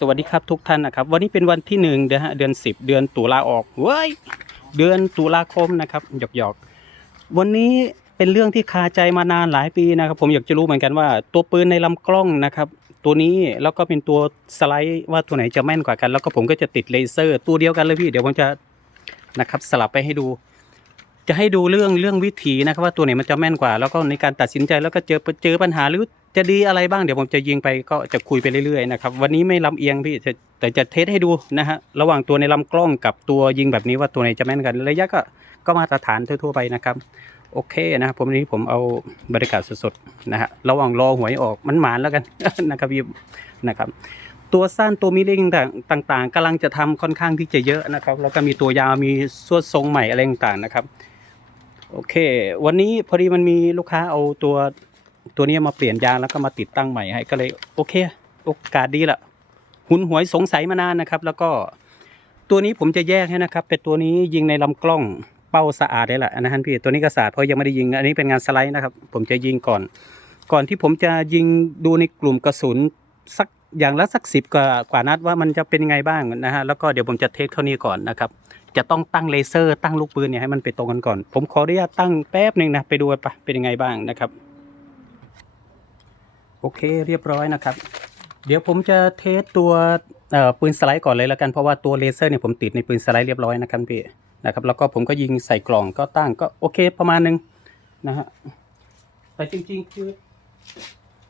สวัสดีครับทุกท่านนะครับวันนี้เป็นวันที่หนึ่งเดือนเดือนสิบเดือนตุลาออกเว้ยเดือนตุลาคมนะครับหยอกหยอกวันนี้เป็นเรื่องที่คาใจมานานหลายปีนะครับ ผมอยากจะรู้เหมือนกันว่า ตัวปืนในลำกล้องนะครับ ตัวนี้แล้วก็เป็นตัวสไลด์ว่าตัวไหนจะแม่นกว่ากัน แล้วก็ผมก็จะติดเลเซอร์ ตัวเดียวกันเลยพี่เดี๋ยวผมจะนะครับสลับไปให้ดู จะให้ดูเรื่องเรื่องวิธีนะครับว่าตัวไหนมันจะแม่นกว่า แล้วก็ในการตัดสินใจแล้วก็เจอเจอปัญหาหรือ จะดีอะไรบ้างเดี๋ยวผมจะยิงไปก็จะคุยไปเรื่อยๆนะครับวันนี้ไม่ลำเอียงพี่แต่แต่จะเทสให้ดูนะฮะระหว่างตัวในลำกล้องกับตัวยิงแบบนี้ว่าตัวไหนจะแม่นกันระยะก็ก็มาตรฐานทั่วๆไปนะครับโอเคนะครับผมวันนี้ผมเอาบรรยากาศสดๆนะฮะระหว่างรอหวยออกมันหมานแล้วกันนะครับพี่นะครับตัวสั้นตัวมิเล่ต่งต่างๆกำลังจะทำค่อนข้างที่จะเยอะนะครับแล้วก็มีตัวยาวมีสวดทรงใหม่อะไรต่างๆนะครับโอเค วันนี้พอดีมันมีลูกค้าเอาตัว ตัวนี้มาเปลี่ยนยางแล้วก็มาติดตั้งใหม่ให้ก็เลยโอเค โอกาสดีละหุนหวยสงสัยมานานนะครับ แล้วก็ตัวนี้ผมจะแยกให้นะครับเป็นตัวนี้ยิงในลำกล้องเป้าสะอาดได้ละนะฮะพี่ตัวนี้ก็สะอาดเพราะยังไม่ได้ยิง อันนี้เป็นงานสไลด์นะครับ ผมจะยิงก่อน ก่อนที่ผมจะยิงดูในกลุ่มกระสุนสักอย่างละสักสิบกว่ากว่านัดว่ามันจะเป็นยังไงบ้างนะฮะแล้วก็เดี๋ยวผมจะเทสเท่านี้ก่อนนะครับ จะต้องตั้งเลเซอร์ตั้งลูกปืนเนี่ยให้มันไปตรงกันก่อน ผมขออนุญาตตั้งแป๊บหนึ่งนะไปดูไปเป็นยังไงบ้างนะครับ โอเคเรียบร้อยนะครับ เดี๋ยวผมจะเทสตัวปืนสไลด์ก่อนเลยแล้วกันเพราะว่าตัวเลเซอร์เนี่ยผมติดในปืนสไลด์เรียบร้อยนะครับพี่นะครับแล้วก็ผมก็ยิงใส่กล่องก็ตั้งก็โอเคประมาณหนึงนะฮะแต่จริง ๆ คือ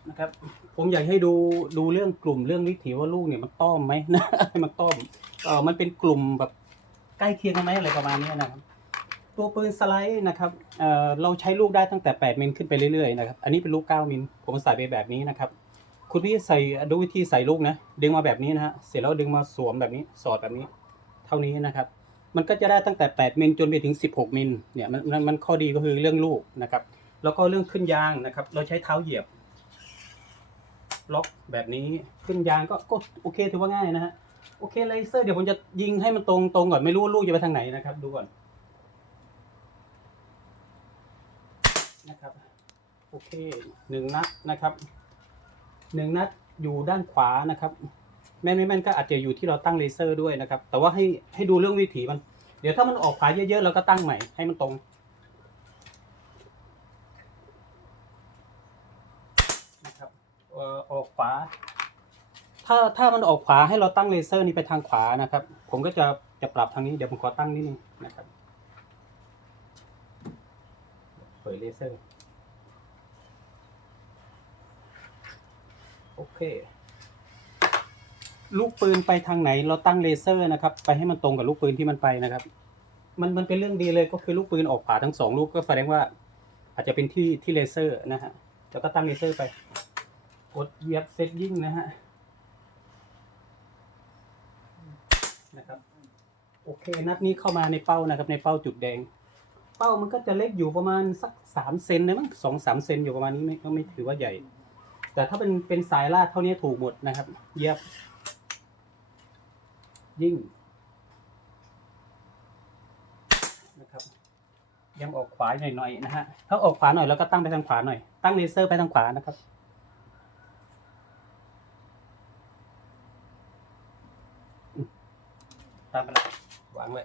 นะครับ ผมอยากให้ดูดูเรื่องกลุ่มเรื่องวิถีว่าลูกเนี่ยมันต้อมไหมนะมันต้อมเออมันเป็นกลุ่มแบบใกล้เคียงกันไหมอะไรประมาณนี้นะครับ ตัวปืนสไลด์นะครับเอ่อเราใช้ลูกได้ตั้งแต่ 8 มิลขึ้นไปเรื่อยๆนะครับ อันนี้เป็นลูก 9 มิล ผมใส่ไปแบบนี้นะครับ คุณพี่ใส่ดูวิธีใส่ลูกนะ ดึงมาแบบนี้นะฮะ เสร็จแล้วดึงมาสวมแบบนี้ สอดแบบนี้ เท่านี้นะครับ มันก็จะได้ตั้งแต่ 8 มิลจนไปถึง 16 มิล เนี่ย มัน มันมันข้อดีก็คือเรื่องลูกนะครับ แล้วก็เรื่องขึ้นยางนะครับ เราใช้เท้าเหยียบ ล็อกแบบนี้ ขึ้นยางก็ ก็โอเคถือว่าง่ายนะฮะ โอเคเลเซอร์เดี๋ยวผมจะยิงให้มันตรงตรงก่อน ไม่รู้ว่าลูกจะไปทางไหนนะครับ ดูก่อนนะครับ โอเคหนึ่งนัดนะครับหนึ่งนัดอยู่ด้านขวานะครับ แม่นไม่แม่นก็อาจจะอยู่ที่เราตั้งเลเซอร์ด้วยนะครับ แต่ว่าให้ให้ดูเรื่องวิถีมัน เดี๋ยวถ้ามันออกขวาเยอะๆเราก็ตั้งใหม่ให้มันตรง นะครับเอ่อออกขวา ถ้าถ้ามันออกขวาให้เราตั้งเลเซอร์นี้ไปทางขวานะครับ ผมก็จะจะปรับทางนี้เดี๋ยวผมขอตั้งนิดนึงนะครับเปิดเลเซอร์ โอเค ลูกปืนไปทางไหน เราตั้งเลเซอร์นะครับ ไปให้มันตรงกับลูกปืนที่มันไปนะครับ มันมันเป็นเรื่องดีเลยก็คือลูกปืนออกขวาทั้งสองลูกก็แสดงว่า อาจจะเป็นที่ที่เลเซอร์นะฮะแล้วก็ตั้งเลเซอร์ไป กดเหยียบเซตยิ่งนะฮะนะครับโอเค นัดนี้เข้ามาในเป้านะครับ ในเป้าจุดแดง เป้ามันก็จะเล็กอยู่ประมาณสักสามเซนนะมั้งสองสามเซนอยู่ประมาณนี้ไม่ก็ไม่ถือว่าใหญ่ แต่ถ้าเป็นเป็นสายลาดเท่านี้ถูกหมดนะครับ เยียบยิ่ง นะครับยังออกขวาหน่อยๆนะฮะ ถ้าออกขวาหน่อยแล้วก็ตั้งไปทางขวาหน่อย ตั้งเลเซอร์ไปทางขวานะครับตามไปละวางไว้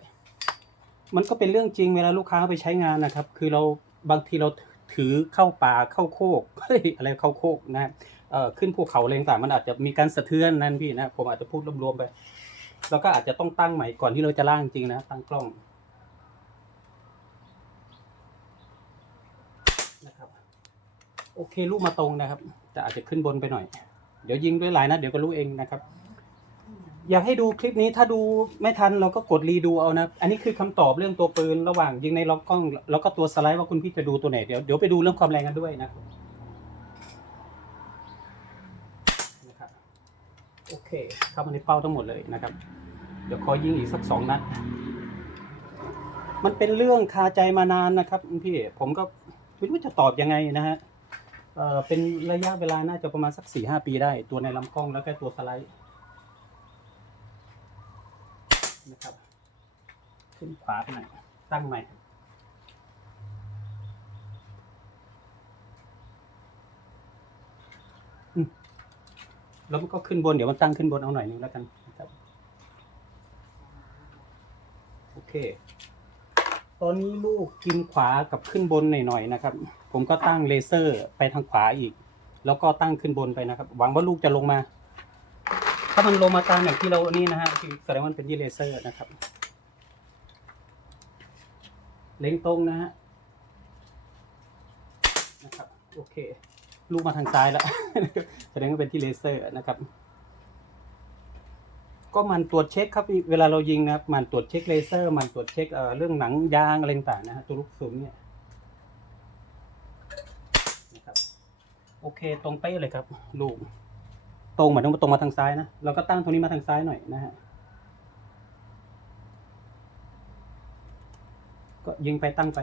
มันก็เป็นเรื่องจริงเวลาลูกค้าไปใช้งานนะครับ คือเราบางทีเราถื ถือเข้าป่าเข้าโคกเฮ้ยอะไรเข้าโคกนะเอ่อขึ้นภูเขาอะไรต่างมันอาจจะมีการสะเทือนนั่นพี่นะผมอาจจะพูดรวมๆไป แล้วก็อาจจะต้องตั้งใหม่ก่อนที่เราจะล่างจริงนะตั้งกล้องนะครับโอเคลูกมาตรงนะครับ แต่อาจจะขึ้นบนไปหน่อย เดี๋ยวยิงด้วยลายนะ เดี๋ยวก็รู้เองนะครับ อยากให้ดูคลิปนี้ถ้าดูไม่ทันเราก็กดรีดูเอานะ อันนี้คือคำตอบเรื่องตัวปืนระหว่างยิงในล็อกกล้อง แล้วก็ตัวสไลด์ว่าคุณพี่จะดูตัวไหนเดี๋ยวเดี๋ยวไปดูเรื่องความแรงกันด้วยนะนะครับโอเคเข้ามาในเป้าทั้งหมดเลยนะครับ เดี๋ยวขอยิงอีกสักสองนัดมันเป็นเรื่องคาใจมานานนะครับพี่ผมก็ไม่รู้จะตอบยังไงนะฮะเออเป็นระยะเวลาน่าจะประมาณสักสี่ห้าปีได้ ตัวในลำกล้องแล้วก็ตัวสไลด์ นะครับ ขึ้นขวาไปหน่อยตั้งใหม่แล้วมันก็ขึ้นบนเดี๋ยวมันตั้งขึ้นบนเอาหน่อยนึงแล้วกันครับโอเค ตอนนี้ลูกกินขวากับขึ้นบนหน่อยๆนะครับ ผมก็ตั้งเลเซอร์ไปทางขวาอีก แล้วก็ตั้งขึ้นบนไปนะครับ หวังว่าลูกจะลงมา ถ้ามันลงมาตามอย่างที่เรานี่นะฮะคือแสดงว่ามันเป็นยี่เลเซอร์นะครับ เล็งตรงนะฮะนะครับโอเค ลูกมาทางซ้ายแล้วแสดงว่าเป็นที่เลเซอร์นะครับ ก็มันตรวจเช็คครับเวลาเรายิงนะครับมันตรวจเช็คเลเซอร์ มันตรวจเช็คเรื่องหนังยางอะไรต่างๆนะฮะตัวลูกซูมเนี่ยนะครับโอเคตรงเป๊ะเลยครับ ลูก ตรงเหมายถึงว่าตรงมาทางซ้ายนะเราก็ตั้งตรงนี้มาทางซ้ายหน่อยนะฮะ ก็ยิงไปตั้งไป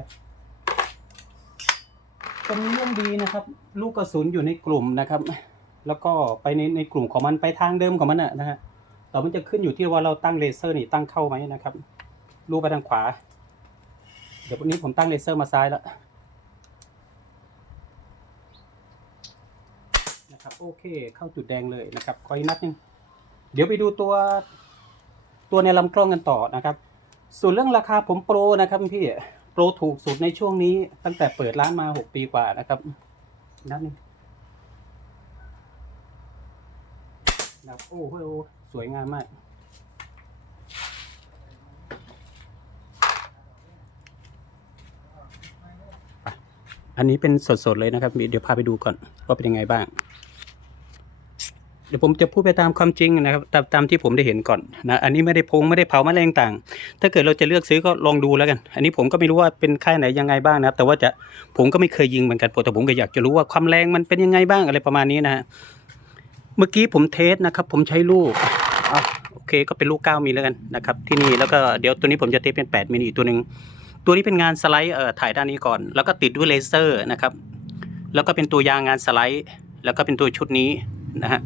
เป็นเรื่องดีนะครับ ลูกกระสุนอยู่ในกลุ่มนะครับ แล้วก็ไปในในกลุ่มของมันไปทางเดิมของมันอะนะฮะแต่มันจะขึ้นอยู่ที่ว่าเราตั้งเลเซอร์นี่ตั้งเข้าไหมนะครับ ลูกไปทางขวา เดี๋ยววันนี้ผมตั้งเลเซอร์มาซ้ายแล้วนะครับโอเคเข้าจุดแดงเลยนะครับขออีกนัดนึงเดี๋ยวไปดูตัวตัวในลำกล้องกันต่อนะครับ ส่วนเรื่องราคาผมโปรนะครับพี่โปรถูกสุดในช่วงนี้ ตั้งแต่เปิดร้านมาหกปีกว่านะครับนัดหนึงนับโอ้โหสวยงามมากอันนี้เป็นสดๆเลยนะครับ เดี๋ยวพาไปดูก่อนว่าเป็นยังไงบ้าง เดี๋ยวผมจะพูดไปตามความจริงนะครับตามตามที่ผมได้เห็นก่อนนะอันนี้ไม่ได้พงไม่ได้เผาไม่อะไรต่างๆ ถ้าเกิดเราจะเลือกซื้อก็ลองดูแล้วกัน อันนี้ผมก็ไม่รู้ว่าเป็นค่ายไหนยังไงบ้างนะครับ แต่ว่าจะผมก็ไม่เคยยิงเหมือนกันแต่ผมก็อยากจะรู้ว่าความแรงมันเป็นยังไงบ้างอะไรประมาณนี้นะฮะเมื่อกี้ผมเทสนะครับ ผมใช้ลูกอโอเคก็เป็นลูก 9มิลแล้วกันนะครับที่นี่แล้วก็เดี๋ยวตัวนี้ผมจะเทสเป็น 8มิลอีกตัวหนึ่งตัวนี้เป็นงานสไลด์เอ่อถ่ายด้านนี้ก่อน แล้วก็ติดด้วยเลเซอร์นะครับ แล้วก็เป็นตัวยางงานสไลด์ แล้วก็เป็นตัวชุดนี้นะฮะ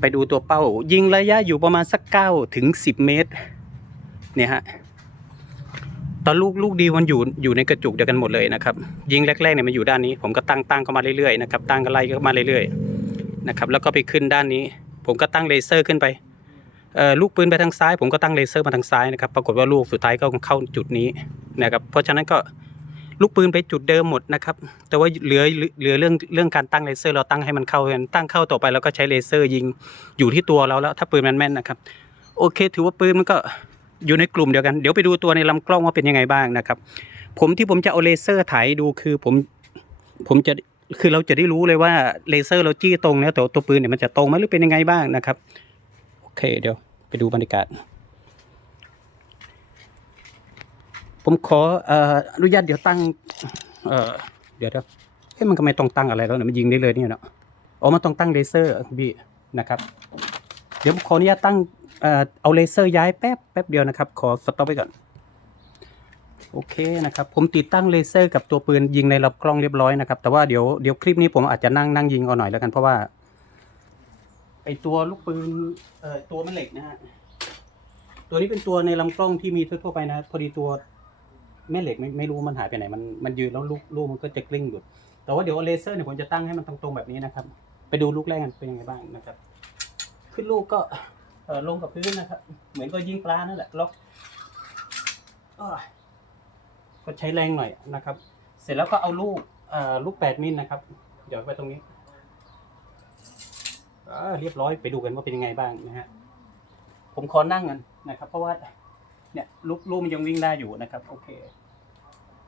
ไปดูตัวเป้า ยิงระยะอยู่ประมาณสัก9ถึง10เมตร เนี่ยฮะตอนลูกลูกดีมันอยู่อยู่ในกระจุกเดียวกันหมดเลยนะครับ ยิงแรกๆเนี่ยมันอยู่ด้านนี้ ผมก็ตั้งตั้งเข้ามาเรื่อยๆนะครับตั้งก็ไล่เข้ามาเรื่อยๆนะครับแล้วก็ไปขึ้นด้านนี้ ผมก็ตั้งเลเซอร์ขึ้นไปลูกปืนไปทางซ้าย ผมก็ตั้งเลเซอร์มาทางซ้ายนะครับ ปรากฏว่าลูกสุดท้ายก็เข้าจุดนี้นะครับ เพราะฉะนั้นก็ ลูกปืนไปจุดเดิมหมดนะครับ แต่ว่าเหลือเหลือเรื่องเรื่องการตั้งเลเซอร์เราตั้งให้มันเข้ากันตั้งเข้าต่อไปแล้วก็ใช้เลเซอร์ยิงอยู่ที่ตัวเราแล้ว ถ้าปืนมันแม่นนะครับโอเค ถือว่าปืนมันก็อยู่ในกลุ่มเดียวกัน เดี๋ยวไปดูตัวในลำกล้องว่าเป็นยังไงบ้างนะครับ ผมที่ผมจะเอาเลเซอร์ถ่ายดูคือผมผมจะคือเราจะได้รู้เลยว่าเลเซอร์เราจี้ตรงเนี่ยตัวตัวปืนเนี่ยมันจะตรงไหมหรือเป็นยังไงบ้างนะครับ โอเค เดี๋ยวไปดูบรรยากาศ ผมขออนุญาตเดี๋ยวตั้งเดี๋ยวเดี๋ยวเฮ้ยมันก็ไม่ต้องตั้งอะไรแล้วเนี่ยมันยิงได้เลยเนี่ยเนาะอ๋อมันต้องตั้งเลเซอร์พี่นะครับ เดี๋ยวผมขออนุญาตตั้งเอาเลเซอร์ย้ายแป๊บแป๊บเดียวนะครับ ขอสต็อปไว้ก่อน โอเคนะครับ ผมติดตั้งเลเซอร์กับตัวปืนยิงในลำกล้องเรียบร้อยนะครับ แต่ว่าเดี๋ยวเดี๋ยวคลิปนี้ผมอาจจะนั่งนั่งยิงเอาหน่อยแล้วกันเพราะว่าไอตัวลูกปืนเอ่อตัวแม่เหล็กนะฮะตัวนี้เป็นตัวในลำกล้องที่มีทั่วๆไปนะ พอดีตัว แม่เหล็กไม่ไม่รู้มันหายไปไหนมันมันยืนแล้วลูกลูกมันก็จะกลิ้งหลุดแต่ว่าเดี๋ยวเลเซอร์เนี่ยผมจะตั้งให้มันตรงๆแบบนี้นะครับ ไปดูลูกแรกกันเป็นยังไงบ้างนะครับ ขึ้นลูกก็เออลงกับพื้นนะครับ เหมือนก็ยิงปลานั่นแหละล็อกอ้ายก็ใช้แรงหน่อยนะครับ เสร็จแล้วก็เอาลูกเอ่อลูกแปดมิลนะครับ เดี๋ยวไปตรงนี้อ่าเรียบร้อยไปดูกันว่าเป็นยังไงบ้างนะฮะผมขอนั่งกันนะครับ เพราะว่า เนี่ยลูกลูกมันยังวิ่งได้อยู่นะครับ โอเค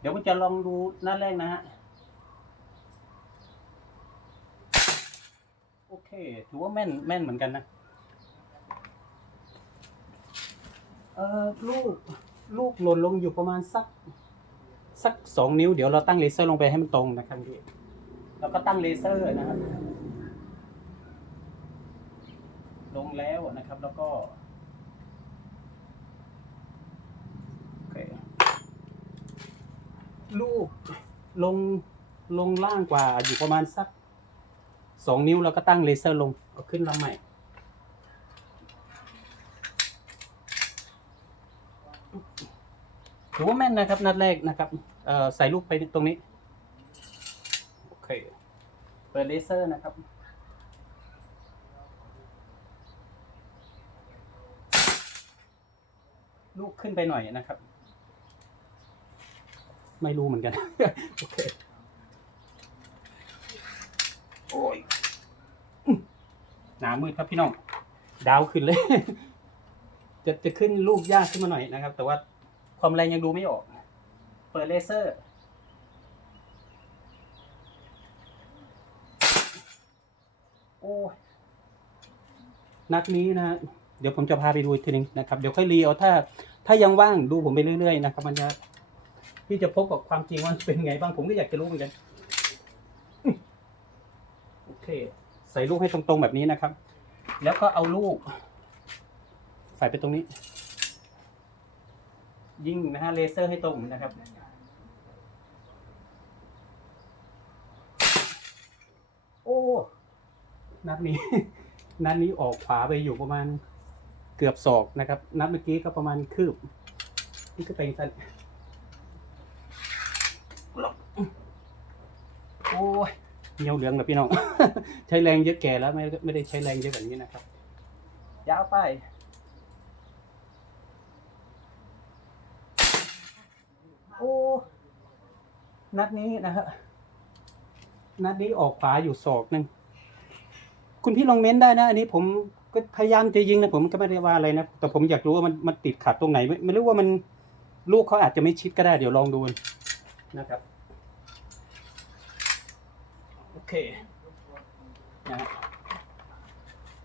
เดี๋ยวผมจะลองดูหน้าแรกนะฮะโอเค ถือว่าแม่นแม่นเหมือนกันนะเออลูกลูกหล่นลงอยู่ประมาณสักสักสองนิ้วเดี๋ยวเราตั้งเลเซอร์ลงไปให้มันตรงนะครับพี่แล้วก็ตั้งเลเซอร์นะครับ ลงแล้วนะครับ แล้วก็ ลูกลงลงล่างกว่าอยู่ประมาณสักสองนิ้วแล้วก็ตั้งเลเซอร์ลงก็ขึ้นลำใหม่ถือว่าแม่นนะครับ นัดแรกนะครับใส่ลูกไปตรงนี้ โอเค เปิดเลเซอร์นะครับลูกขึ้นไปหน่อยนะครับ ไม่รู้เหมือนกัน โอเค โอ้ยหนามืดครับพี่น้อง ดาวขึ้นเลย จะจะขึ้นลูกยากขึ้นมาหน่อยนะครับ แต่ว่าความแรงยังดูไม่ออก เปิดเลเซอร์ โอ้ยนักนี้นะฮะเดี๋ยวผมจะพาไปดูอีกทีหนึงนะครับ เดี๋ยวค่อยรีเอาถ้า ถ้ายังว่างดูผมไปเรื่อยๆนะครับ มันจะ พี่จะพบกับความจริงว่ามันเป็นไงบ้างผมก็อยากจะรู้เหมือนกันโอเค ใส่ลูกให้ตรงๆแบบนี้นะครับ แล้วก็เอาลูก ใส่ไปตรงนี้ ยิงนะฮะเลเซอร์ให้ตรงนะครับโอ้นัดนี้ นัดนี้ออกขวาไปอยู่ประมาณเกือบศอกนะครับ นัดเมื่อกี้ก็ประมาณคืบนี่ก็เป็นสั้น อ้ยเหนียวเหลืองนะพี่น้อง ใช้แรงเยอะแก่แล้วไม่ไม่ได้ใช้แรงเยอะแบบนี้นะครับ ยาวไป โอ้ นัดนี้นะฮะนัดนี้ออกขวาอยู่ศอกหนึ่งคุณพี่ลองเม้นได้นะ อันนี้ผมก็พยายามจะยิงนะผมก็ไม่ได้ว่าอะไรนะ แต่ผมอยากรู้ว่ามันมันติดขัดตรงไหน ไม่ไม่รู้ว่ามันลูกเขาอาจจะไม่ชิดก็ได้เดี๋ยวลองดูนะครับ เคนะ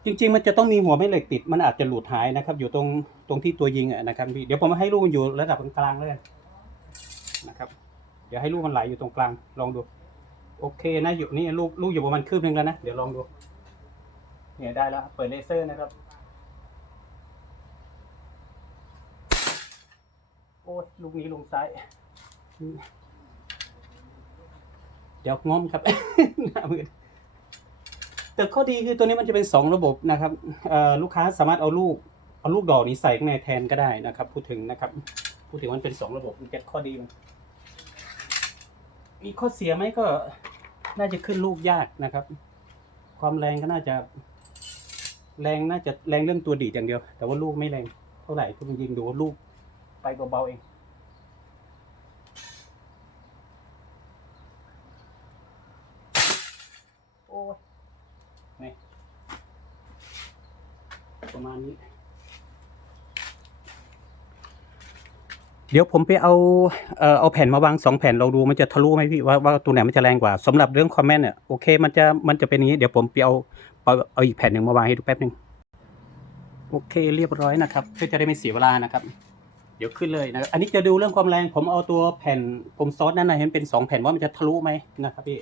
จริง ๆ มันจะต้องมีหัวแม่เหล็กติด มันอาจจะหลุดหายนะครับ อยู่ตรงตรงที่ตัวยิงอะนะครับพี่เดี๋ยวผมให้ลูกมันอยู่ระดับกลางๆแล้วกันะครับ เดี๋ยวให้ลูกมันไหลอยู่ตรงกลาง ลองดู โอเคนะอยู่นี่ลูกลูกอยู่ประมาณคืบหนึงแล้วนะเดี๋ยวลองดูเนี่ยได้แล้วเปิดเลเซอร์นะครับโอ้ยลูกนี้ลงซ้าย เดี๋ยวงอมครับ หน้ามืดแต่ข้อดีคือตัวนี้มันจะเป็นสองระบบนะครับลูกค้าสามารถเอาลูกเอาลูกดอกนี้ใส่ข้างในแทนก็ได้นะครับ พูดถึงนะครับ พูดถึงมันเป็นสองระบบมันเป็นข้อดีมันมีข้อเสียไหมก็น่าจะขึ้นลูกยากนะครับ ความแรงก็น่าจะ แรงน่าจะแรงเรื่องตัวดีดอย่างเดียว แต่ว่าลูกไม่แรงเท่าไหร่คุณยิงดูว่าลูกไปเบาๆเอง อ้ยนี่ประมาณนี้ เดี๋ยวผมไปเอาเอ่อเอาแผ่นมาวางสองแผ่นเราดูมันจะทะลุไหมพี่ว่าว่าตัวไหนมันจะแรงกว่าสำหรับเรื่องคอมเมนต์เนี่ยโอเคมันจะมันจะเป็นอย่างนี้ เดี๋ยวผมไปเอาเอาเอาอีกแผ่นหนึ่งมาวางให้ดูแป๊บหนึ่งโอเคเรียบร้อยนะครับเพื่อจะได้ไม่เสียเวลานะครับ เดี๋ยวขึ้นเลยนะครับอันนี้จะดูเรื่องความแรงผมเอาตัวแผ่นผมซอสนั่นนะเห็นเป็นสองแผ่นว่ามันจะทะลุไหมนะครับพี่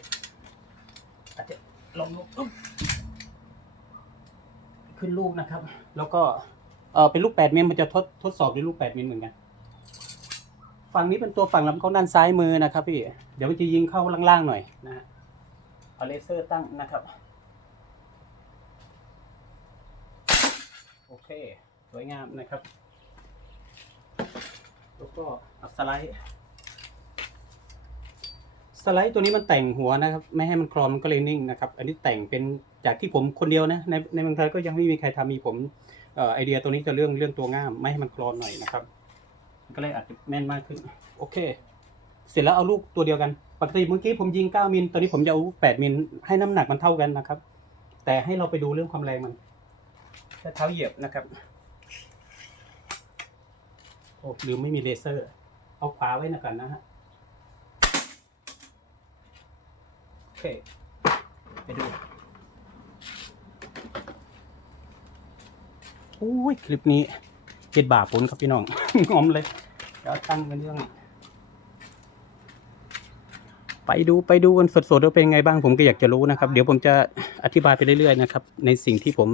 อาจจะ ลองดูอุ๊บขึ้นลูกนะครับ แล้วก็เออเป็นลูกแปดมิลมันจะทดทดสอบด้วยลูกแปดมิลเหมือนกัน ฝั่งนี้เป็นตัวฝั่งลำกล้องด้านซ้ายมือนะครับพี่ เดี๋ยวมันจะยิงเข้าล่างๆหน่อยนะฮะเอาเลเซอร์ตั้งนะครับ โอเค สวยงามนะครับ แล้วก็อาสไลด์ สไลด์ตัวนี้มันแต่งหัวนะครับ ไม่ให้มันคลอนมันก็เลยนิ่งนะครับ อันนี้แต่งเป็นจากที่ผมคนเดียวนะ ในในเมืองไทยก็ยังไม่มีใครทำมีผมออไอเดียตัวนี้จะเรื่องเรื่องตัวง่าม ไม่ให้มันคลอนหน่อยนะครับก็เลยอาจจะแม่นมากขึ้น โอเค เสร็จแล้วเอาลูกตัวเดียวกัน ปกติเมื่อกี้ผมยิง 9มิลตอนนี้ผมจะเอา8มิลให้น้ำหนักมันเท่ากันนะครับ แต่ให้เราไปดูเรื่องความแรงมันแค่เท้าเหยียบนะครับโอ้ลืมไม่มีเลเซอร์ เอาขวาไว้นะกันนะฮะ โอ เค ไปดู โอ้ย คลิปนี้เจ็ดบาทผลครับพี่น้อง งอมเลย เดี๋ยวตั้งกันเรื่องนี้ไปดูไปดูกันสดๆว่าเป็นไงบ้างผมก็อยากจะรู้นะครับ เดี๋ยวผมจะอธิบายไปเรื่อยๆนะครับ ในสิ่งที่ผม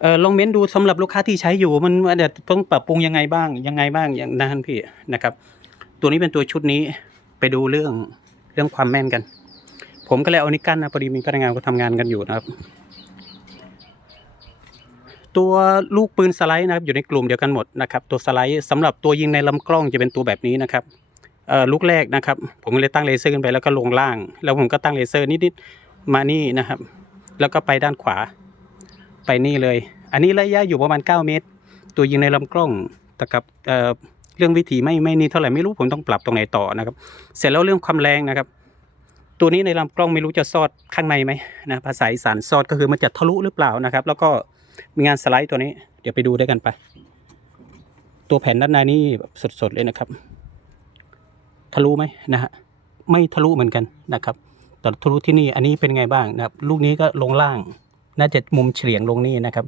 เออลองเม้นดูสำหรับลูกค้าที่ใช้อยู่มันมันจะต้องปรับปรุงยังไงบ้างยังไงบ้างอย่างนั้นพี่นะครับ ตัวนี้เป็นตัวชุดนี้ไปดูเรื่องเรื่องความแม่นกัน ผมก็เลยเอานี่กั้นนะพอดีมีพนักงานก็ทำงานกันอยู่นะครับ ตัวลูกปืนสไลด์นะครับ อยู่ในกลุ่มเดียวกันหมดนะครับตัวสไลด์สำหรับตัวยิงในลำกล้องจะเป็นตัวแบบนี้นะครับลูกแรกนะครับ ผมก็เลยตั้งเลเซอร์ขึ้นไปแล้วก็ลงล่าง แล้วผมก็ตั้งเลเซอร์นิดๆมานี่นะครับ แล้วก็ไปด้านขวา ไปนี่เลย อันนี้ระยะอยู่ประมาณ 9 เมตร ตัวยิงในลำกล้องแต่กับเเรื่องวิถีไม่ไม่นี่เท่าไหร่ไม่รู้ผมต้องปรับตรงไหนต่อนะครับ เสร็จแล้วเรื่องความแรงนะครับ ตัวนี้ในลำกล้องไม่รู้จะซอดข้างในไหมนะภาษาอีสานซอดก็คือมันจะทะลุหรือเปล่านะครับ แล้วก็มีงานสไลด์ตัวนี้ เดี๋ยวไปดูด้วยกันไป ตัวแผ่นด้านในนี่สดๆเลยนะครับ ทะลุไหมนะฮะไม่ทะลุเหมือนกันนะครับแต่ทะลุที่นี่อันนี้เป็นไงบ้างนะครับ ลูกนี้ก็ลงล่าง น่าจะมุมเฉียงลงนี่นะครับ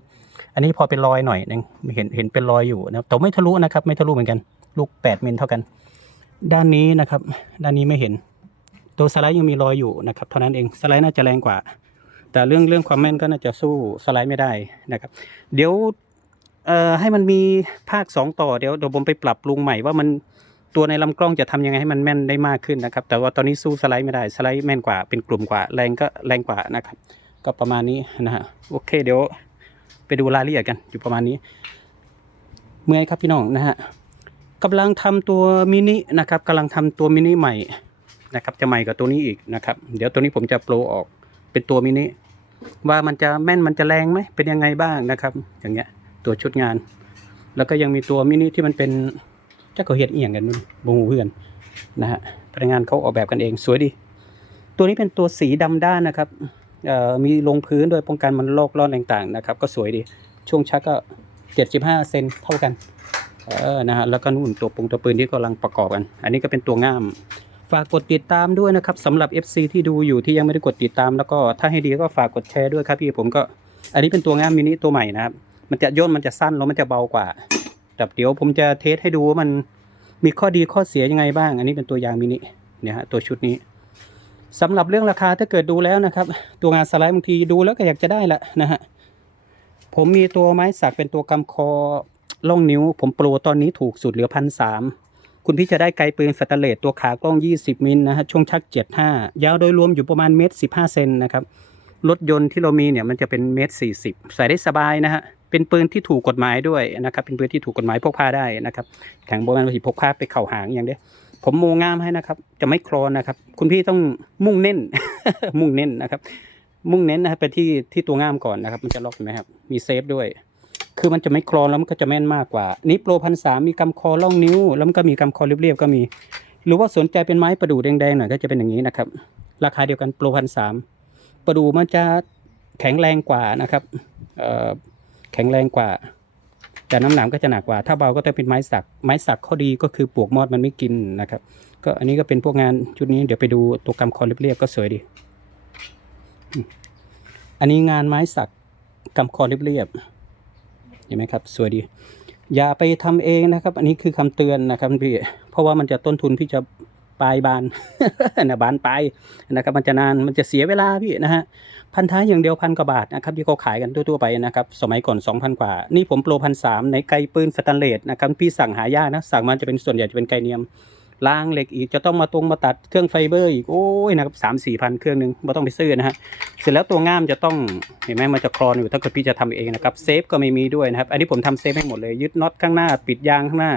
อันนี้พอเป็นรอยหน่อยนึงเห็นเห็นเป็นรอยอยู่นะครับ แต่ไม่ทะลุนะครับ ไม่ทะลุเหมือนกัน ลูก8มิลเท่ากัน ด้านนี้นะครับ ด้านนี้ไม่เห็น ตัวสไลด์ยังมีรอยอยู่นะครับเท่านั้นเองสไลด์น่าจะแรงกว่า แต่เรื่องเรื่องความแม่นก็น่าจะสู้สไลด์ไม่ได้นะครับ เดี๋ยวเอ่อให้มันมีภาค 2 ต่อเดี๋ยวเดี๋ยวผมไปปรับปรุงใหม่ว่ามันตัวในลำกล้องจะทำยังไงให้มันแม่นได้มากขึ้นนะครับ แต่ว่าตอนนี้สู้สไลด์ไม่ได้สไลด์แม่นกว่าเป็นกลุ่มกว่าแรงก็แรงกว่านะครับ ก็ประมาณนี้นะฮะโอเคเดี๋ยวไปดูรายละเอียดกันอยู่ประมาณนี้ เมื่อยครับพี่น้องนะฮะกำลังทำตัวมินินะครับกำลังทำตัวมินิใหม่ นะครับจะใหม่กับตัวนี้อีกนะครับ เดี๋ยวตัวนี้ผมจะโปรออกเป็นตัวมินิว่ามันจะแม่นมันจะแรงไหมเป็นยังไงบ้างนะครับ อย่างเงี้ยตัวชุดงาน แล้วก็ยังมีตัวมินิที่มันเป็นเจ้าเขาเฮ็ดเอียงกันนู่นบงหูเพื่อนนะฮะพนักงานเขาออกแบบกันเองสวยดี ตัวนี้เป็นตัวสีดำด้านนะครับเอ่อมีลงพื้นโดยป้องกันมันโรคร้อนต่างๆนะครับ ก็สวยดีช่วงชักก็ 75 เซนเท่ากันเออนะฮะแล้วก็นู่นตัวปงตัวปืนที่กำลังประกอบกัน อันนี้ก็เป็นตัวง่าม ฝากกดติดตามด้วยนะครับสำหรับ FC ที่ดูอยู่ที่ยังไม่ได้กดติดตาม แล้วก็ถ้าให้ดีก็ฝากกดแชร์ด้วยครับพี่ผมก็ อันนี้เป็นตัวงามมินิตัวใหม่นะครับ มันจะย่นมันจะสั้นแล้วมันจะเบากว่าแต่เดี๋ยวผมจะเทสให้ดูว่ามันมีข้อดีข้อเสียยังไงบ้าง อันนี้เป็นตัวยางมินิเนี่ยฮะตัวชุดนี้สำหรับเรื่องราคาถ้าเกิดดูแล้วนะครับ ตัวงานสไลด์บางทีดูแล้วก็อยากจะได้ละนะฮะผมมีตัวไม้สักเป็นตัวกำคอล่องนิ้ว ผมโปรตอนนี้ถูกสุดเหลือพันสาม คุณพี่จะได้ไกลปืนสแตนเลสตัวขากล้อง 20 มิลนะฮะช่วงชัก 75 ยาวโดยรวมอยู่ประมาณเมตร15 เซนนะครับรถยนต์ที่เรามีเนี่ยมันจะเป็นเมตร40 ใส่ได้สบายนะฮะเป็นปืนที่ถูกกฎหมายด้วยนะครับเป็นปืนที่ถูกกฎหมายพกพาได้นะครับแข็งโบราณวิธีพกพาไปเข่าหางอย่างเดียวผมโมงามให้นะครับ จะไม่โครนนะครับ คุณพี่ต้องมุ่งเน้น มุ่งเน้นนะครับ มุ่งเน้นนะครับไปที่ที่ตัวง่ามก่อนนะครับ มันจะล็อกเห็นไหมครับ มีเซฟด้วย คือมันจะไม่โครนแล้วมันก็จะแม่นมากกว่า นี่โปรพันสามมีกำคอล่องนิ้ว แล้วมันก็มีกำคอเรียบๆก็มี หรือว่าสนใจเป็นไม้ประดู่แดงๆหน่อยก็จะเป็นอย่างนี้นะครับ ราคาเดียวกันโปรพันสามประดู่มันจะแข็งแรงกว่านะครับแข็งแรงกว่า แต่น้ำหนักก็จะหนักกว่า ถ้าเบาก็จะเป็นไม้สัก ไม้สักข้อดีก็คือปลวกมอดมันไม่กินนะครับ ก็อันนี้ก็เป็นพวกงานชุดนี้เดี๋ยวไปดูตัวกำคอเรียบๆก็สวยดี อันนี้งานไม้สักกำคอเรียบๆ เห็นไหมครับสวยดี อย่าไปทำเองนะครับ อันนี้คือคำเตือนนะครับพี่เพราะว่ามันจะต้นทุนพี่จะปลายบานนะบานปลายนะครับมันจะนานมันจะเสียเวลาพี่นะฮะพันท้ายอย่างเดียวพันกว่าบาทนะครับที่เขาขายกันทั่วๆไปนะครับสมัยก่อน 2,000 กว่า นี่ผมโปรพันสามในไกลปืนสแตนเลสนะครับพี่สั่งหายากนะสั่งมันจะเป็นส่วนใหญ่จะเป็นไกลเนียม ล้างเหล็กอีกจะต้องมาตรงมาตัดเครื่องไฟเบอร์อีกโอ้ยนะครับสามสี่พันเครื่องหนึงไม่ต้องไปซื้อนะฮะเสร็จแล้วตัวง่ามจะต้องเห็นไหมมันจะคลอนอยู่ถ้าเกิดพี่จะทำเองนะครับเซฟก็ไม่มีด้วยนะครับอันนี้ผมทำเซฟให้หมดเลยยึดน็อตข้างหน้า ปิดยางข้างหน้า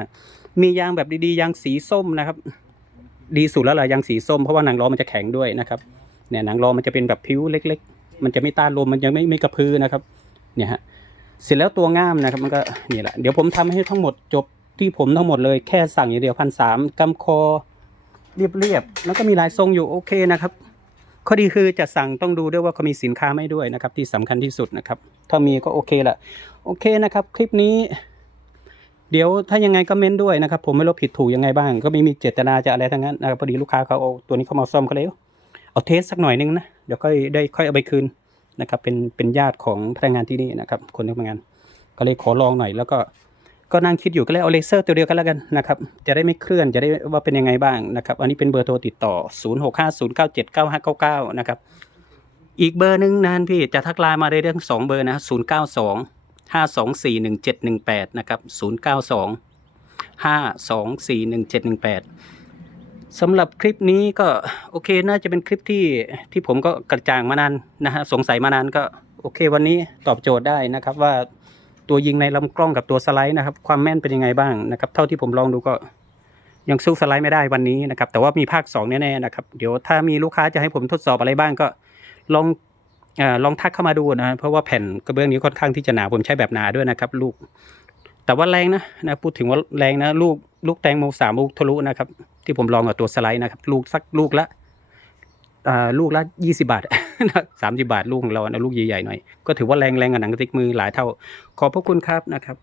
มียางแบบดีๆยางสีส้มนะครับ ดีสุดแล้วล่ะยางสีส้มเพราะว่าหนังล้อมันจะแข็งด้วยนะครับเนี่ยหนังล้อมันจะเป็นแบบผิวเล็ก ๆ มันจะไม่ต้านลมมันยังไม่ไม่กระพือนะครับเนี่ยฮะเสร็จแล้วตัวง่ามนะครับมันก็นี่แหละเดี๋ยวผมทำให้ทั้งหมดจบ ที่ผมทั้งหมดเลยแค่สั่งอย่างเดียวพันสามกำคอเรียบๆแล้วก็มีลายทรงอยู่โอเคนะครับข้อดีคือจะสั่งต้องดูด้วยว่าเขามีสินค้าไม่ด้วยนะครับ ที่สำคัญที่สุดนะครับ ถ้ามีก็โอเคละโอเคนะครับ คลิปนี้ เดี๋ยวถ้ายังไงก็เม้นด้วยนะครับ ผมไม่รู้ผิดถูกยังไงบ้าง ก็ไม่มีเจตนาจะอะไรทั้งนั้นนะครับพอดีลูกค้าเขาเอาตัวนี้เขามาซ่อมก็เลยเอาเทสสักหน่อยนึงนะเดี๋ยวค่อยได้ค่อยเอาไปคืนนะครับ เป็นเป็นญาติของพนักงานที่นี่นะครับ คนที่ทำงาน ก็เลยขอลองหน่อยแล้วก็ ก็นั่งคิดอยู่ก็เลยเอาเลเซอร์ตัวเดียวกันแล้วกันนะครับ จะได้ไม่เคลื่อนจะได้ว่าเป็นยังไงบ้างนะครับ อันนี้เป็นเบอร์โทรติดต่อ 0650979599 นะครับ อีกเบอร์หนึ่งนะพี่จะทักไลน์มาได้เรื่องสองเบอร์นะ 092 5241718 นะครับ 092 5241718 สำหรับคลิปนี้ก็โอเคน่าจะเป็นคลิปที่ที่ผมก็กระจ่างมานานนะฮะสงสัยมานานก็โอเควันนี้ตอบโจทย์ได้นะครับว่า ตัวยิงในลำกล้องกับตัวสไลด์นะครับ ความแม่นเป็นยังไงบ้างนะครับ เท่าที่ผมลองดูก็ยังสู้สไลด์ไม่ได้วันนี้นะครับ แต่ว่ามีภาค 2 แน่ๆนะครับ เดี๋ยวถ้ามีลูกค้าจะให้ผมทดสอบอะไรบ้างก็ลองอลองทักเข้ามาดูนะ เพราะว่าแผ่นกระเบื้องนี้ค่อนข้างที่จะหนาผมใช้แบบหนาด้วยนะครับ ลูก แต่ว่าแรงนะนะพูดถึงว่าแรงนะ ลูกลูกแตงโมสามลูกทะลุนะครับ ที่ผมลองกับตัวสไลด์นะครับ ลูกสักลูกละ ลูกละยี่สิบาทสามสิบาทลูกของเรานะลูกใหญ่ๆหน่อย ก็ถือว่าแรงแรงกับหนังกระติกมือหลายเท่า ขอบพระคุณครับนะครับ